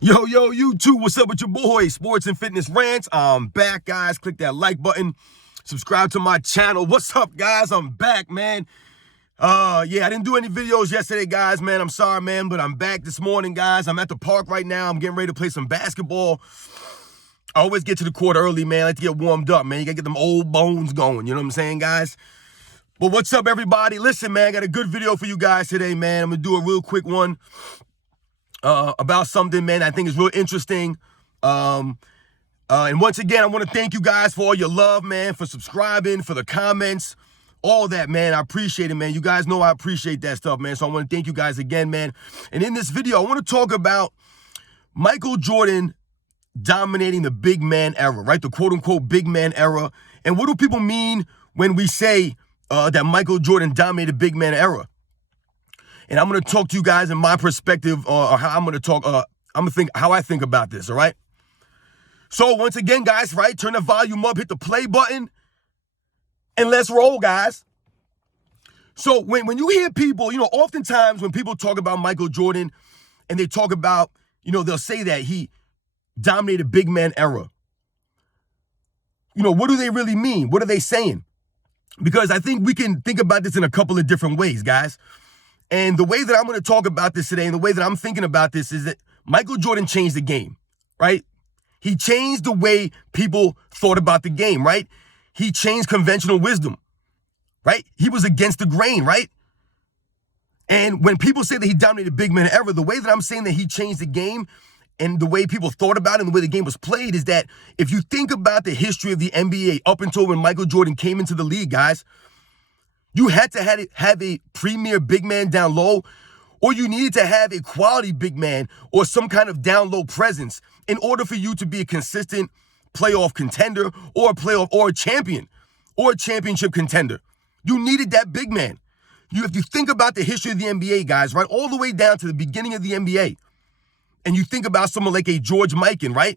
Yo, YouTube, what's up with your boy? Sports and Fitness Rants. I'm back, guys. Click that like button. Subscribe to my channel. What's up, guys? I'm back, man. Yeah, I didn't do any videos yesterday, guys, man. I'm sorry, man, but I'm back this morning, guys. I'm at the park right now. I'm getting ready to play some basketball. I always get to the court early, man. I like to get warmed up, man. You gotta get them old bones going, you know what I'm saying, guys? But what's up, everybody? Listen, man, I got a good video for you guys today, man. I'm gonna do a real quick one. About something, man, I think is real interesting. And once again, I want to thank you guys for all your love, man, for subscribing, for the comments, all that, man. I appreciate it, man. You guys know I appreciate that stuff, man. So I want to thank you guys again, man. And in this video, I want to talk about Michael Jordan dominating the big man era, right? The quote-unquote big man era. And what do people mean when we say that Michael Jordan dominated the big man era? And I'm going to talk to you guys in my perspective, or how I'm going to talk, I'm going to think how I think about this, all right? So once again, guys, right, turn the volume up, hit the play button, and let's roll, guys. So when you hear people, oftentimes when people talk about Michael Jordan and they talk about, they'll say that he dominated big man era. What do they really mean? What are they saying? Because I think we can think about this in a couple of different ways, guys. And the way that I'm going to talk about this today and the way that I'm thinking about this is that Michael Jordan changed the game, right? He changed the way people thought about the game, right? He changed conventional wisdom, right? He was against the grain, right? And when people say that he dominated big man era, the way that I'm saying that he changed the game and the way people thought about it and the way the game was played is that if you think about the history of the NBA up until when Michael Jordan came into the league, guys, you had to have a premier big man down low, or you needed to have a quality big man or some kind of down low presence in order for you to be a consistent playoff contender or a playoff or a champion or a championship contender. You needed that big man. If you think about the history of the NBA, guys, right, all the way down to the beginning of the NBA, and you think about someone like a George Mikan, right,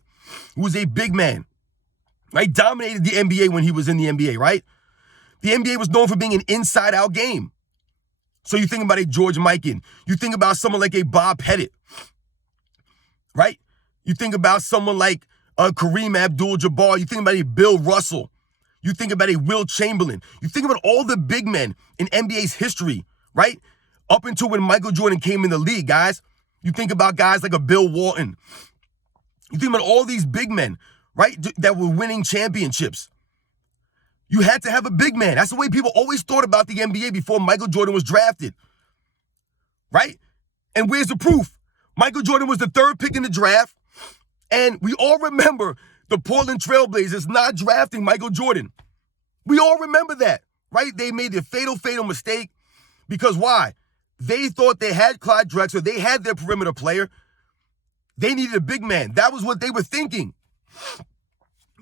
who was a big man, right, dominated the NBA when he was in the NBA, right? The NBA was known for being an inside-out game. So you think about a George Mikan. You think about someone like a Bob Pettit, right? You think about someone like Kareem Abdul-Jabbar. You think about a Bill Russell. You think about a Wilt Chamberlain. You think about all the big men in NBA's history, right? Up until when Michael Jordan came in the league, guys. You think about guys like a Bill Walton. You think about all these big men, right, that were winning championships. You had to have a big man. That's the way people always thought about the NBA before Michael Jordan was drafted, right? And where's the proof? Michael Jordan was the third pick in the draft, and we all remember the Portland Trailblazers not drafting Michael Jordan. We all remember that, right? They made the fatal mistake because why? They thought they had Clyde Drexler. They had their perimeter player. They needed a big man. That was what they were thinking.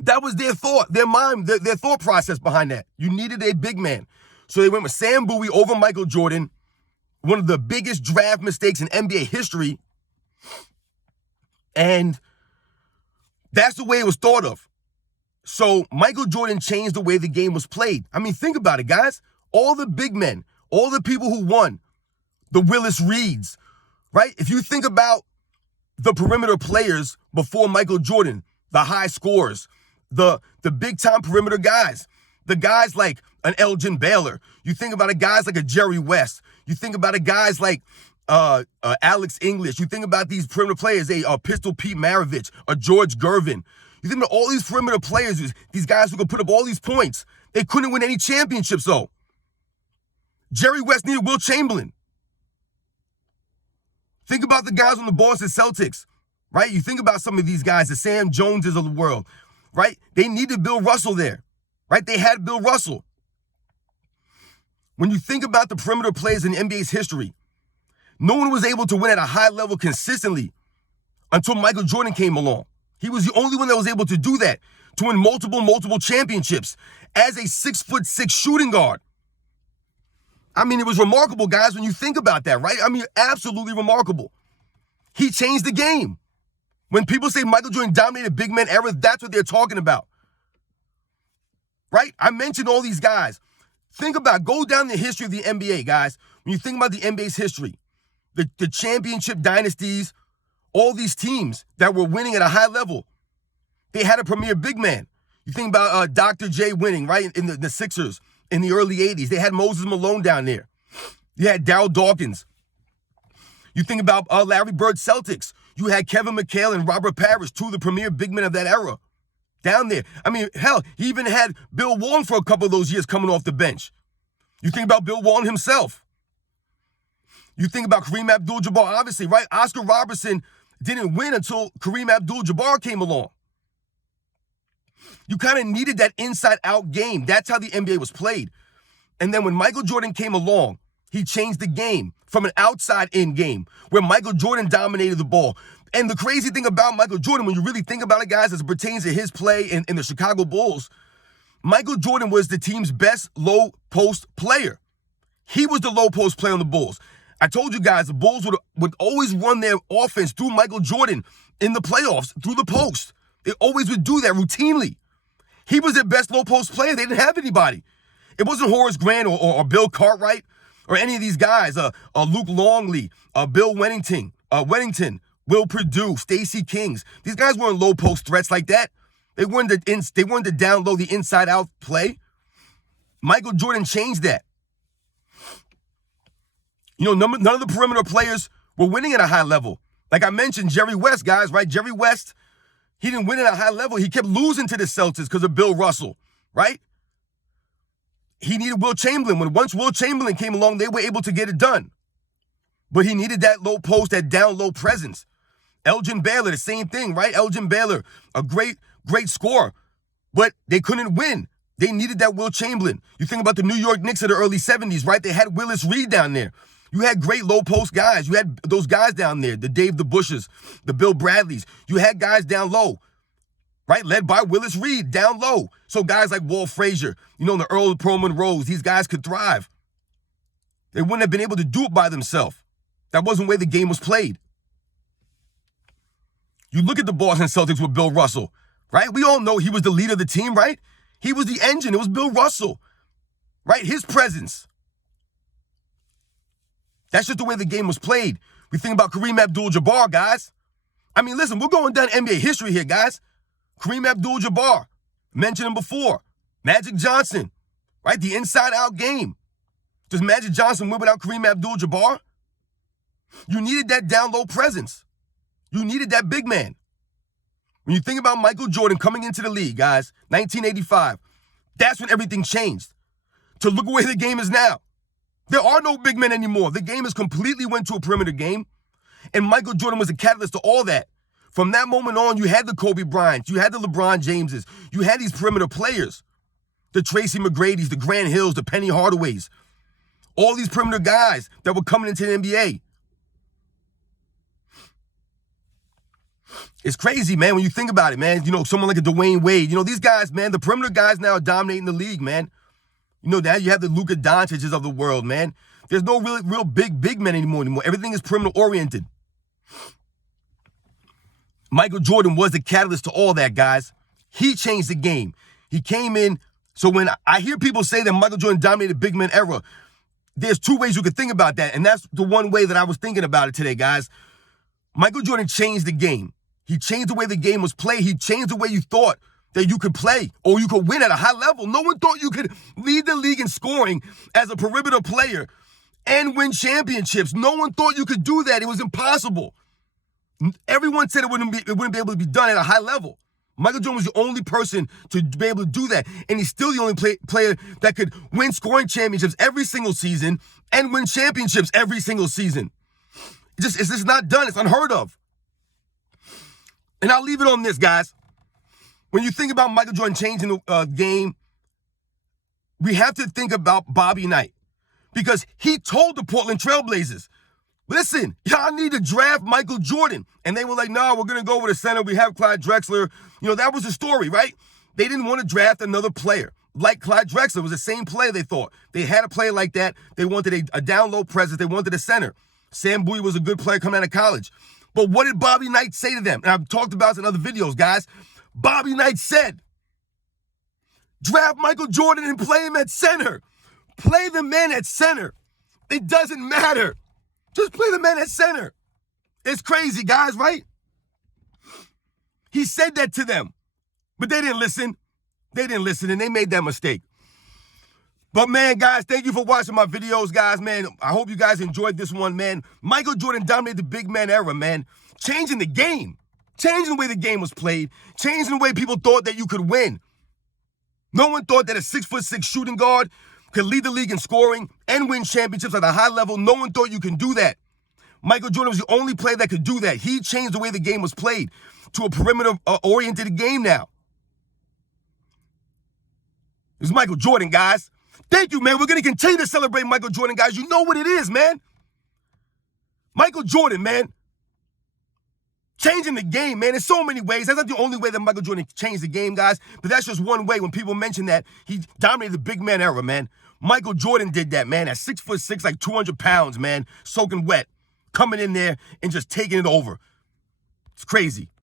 That was their thought, their mind, their thought process behind that. You needed a big man. So they went with Sam Bowie over Michael Jordan, one of the biggest draft mistakes in NBA history. And that's the way it was thought of. So Michael Jordan changed the way the game was played. I mean, think about it, guys. All the big men, all the people who won, the Willis Reeds, right? If you think about the perimeter players before Michael Jordan, the high scorers, the big-time perimeter guys, the guys like an Elgin Baylor. You think about it, guys like a Jerry West. You think about it, guys like Alex English. You think about these perimeter players, a Pistol Pete Maravich, a George Gervin. You think about all these perimeter players, these guys who could put up all these points. They couldn't win any championships, though. Jerry West needed Wilt Chamberlain. Think about the guys on the Boston Celtics, right? You think about some of these guys, the Sam Joneses of the world, right? They needed Bill Russell there, right? They had Bill Russell. When you think about the perimeter players in NBA's history, no one was able to win at a high level consistently until Michael Jordan came along. He was the only one that was able to do that, to win multiple championships as a 6'6" shooting guard. I mean, it was remarkable, guys, when you think about that, right? I mean, absolutely remarkable. He changed the game. When people say Michael Jordan dominated big man era, that's what they're talking about, right? I mentioned all these guys. Think about, go down the history of the NBA, guys. When you think about the NBA's history, the championship dynasties, all these teams that were winning at a high level, they had a premier big man. You think about Dr. J winning, right, in the Sixers in the early 80s. They had Moses Malone down there. You had Darryl Dawkins. You think about Larry Bird Celtics. You had Kevin McHale and Robert Parrish, two of the premier big men of that era, down there. I mean, hell, he even had Bill Walton for a couple of those years coming off the bench. You think about Bill Walton himself. You think about Kareem Abdul-Jabbar, obviously, right? Oscar Robertson didn't win until Kareem Abdul-Jabbar came along. You kind of needed that inside-out game. That's how the NBA was played. And then when Michael Jordan came along, he changed the game from an outside-in game where Michael Jordan dominated the ball. And the crazy thing about Michael Jordan, when you really think about it, guys, as it pertains to his play in the Chicago Bulls, Michael Jordan was the team's best low-post player. He was the low-post player on the Bulls. I told you guys, the Bulls would always run their offense through Michael Jordan in the playoffs, through the post. They always would do that routinely. He was their best low-post player. They didn't have anybody. It wasn't Horace Grant or Bill Cartwright or any of these guys, Luke Longley, Bill Wennington, Will Perdue, Stacey Kings. These guys weren't low-post threats like that. They wanted to down low the inside-out play. Michael Jordan changed that. You know, none of the perimeter players were winning at a high level. Like I mentioned, Jerry West, guys, right? Jerry West, he didn't win at a high level. He kept losing to the Celtics because of Bill Russell, right? He needed Will Chamberlain. Once Will Chamberlain came along, they were able to get it done. But he needed that low post, that down low presence. Elgin Baylor, the same thing, right? Elgin Baylor, a great scorer. But they couldn't win. They needed that Will Chamberlain. You think about the New York Knicks of the early 70s, right? They had Willis Reed down there. You had great low-post guys. You had those guys down there, the Dave the Bushes, the Bill Bradleys. You had guys down low, right? Led by Willis Reed, down low. So guys like Walt Frazier, you know, the Earl of Pearl Monroes, these guys could thrive. They wouldn't have been able to do it by themselves. That wasn't the way the game was played. You look at the Boston Celtics with Bill Russell, right? We all know he was the leader of the team, right? He was the engine. It was Bill Russell, right? His presence. That's just the way the game was played. We think about Kareem Abdul-Jabbar, guys. I mean, listen, we're going down NBA history here, guys. Kareem Abdul-Jabbar, mentioned him before. Magic Johnson, right? The inside-out game. Does Magic Johnson win without Kareem Abdul-Jabbar? You needed that down-low presence. You needed that big man. When you think about Michael Jordan coming into the league, guys, 1985, that's when everything changed. To look where the game is now. There are no big men anymore. The game has completely went to a perimeter game, and Michael Jordan was a catalyst to all that. From that moment on, you had the Kobe Bryants, you had the LeBron Jameses, you had these perimeter players, the Tracy McGrady's, the Grant Hills, the Penny Hardaways, all these perimeter guys that were coming into the NBA. It's crazy, man, when you think about it, man. You know, someone like a Dwayne Wade, you know, these guys, man, the perimeter guys now are dominating the league, man. You know, now you have the Luka Doncic's of the world, man. There's no real big men anymore. Everything is perimeter-oriented. Michael Jordan was the catalyst to all that, guys. He changed the game. He came in. So when I hear people say that Michael Jordan dominated big man era, there's two ways you could think about that. And that's the one way that I was thinking about it today, guys. Michael Jordan changed the game. He changed the way the game was played. He changed the way you thought that you could play or you could win at a high level. No one thought you could lead the league in scoring as a perimeter player and win championships. No one thought you could do that. It was impossible. Everyone said it wouldn't be able to be done at a high level. Michael Jordan was the only person to be able to do that, and he's still the only player that could win scoring championships every single season and win championships every single season. It's just not done. It's unheard of. And I'll leave it on this, guys. When you think about Michael Jordan changing the game, we have to think about Bobby Knight because he told the Portland Trailblazers, listen, y'all need to draft Michael Jordan. And they were like, no, we're going to go with a center. We have Clyde Drexler. You know, that was the story, right? They didn't want to draft another player like Clyde Drexler. It was the same player they thought. They had a player like that. They wanted a down low presence. They wanted a center. Sam Bowie was a good player coming out of college. But what did Bobby Knight say to them? And I've talked about this in other videos, guys. Bobby Knight said, draft Michael Jordan and play him at center. Play the man at center. It doesn't matter. Just play the man at center. It's crazy, guys, right? He said that to them, but they didn't listen. They didn't listen, and they made that mistake. But, man, guys, thank you for watching my videos, guys, man. I hope you guys enjoyed this one, man. Michael Jordan dominated the big man era, man. Changing the game. Changing the way the game was played. Changing the way people thought that you could win. No one thought that a 6'6" shooting guard could lead the league in scoring and win championships at a high level. No one thought you can do that. Michael Jordan was the only player that could do that. He changed the way the game was played to a perimeter-oriented game now. It was Michael Jordan, guys. Thank you, man. We're going to continue to celebrate Michael Jordan, guys. You know what it is, man. Michael Jordan, man. Changing the game, man, in so many ways. That's not the only way that Michael Jordan changed the game, guys. But that's just one way when people mention that he dominated the big man era, man. Michael Jordan did that, man, at 6'6", like 200 pounds, man, soaking wet, coming in there and just taking it over. It's crazy.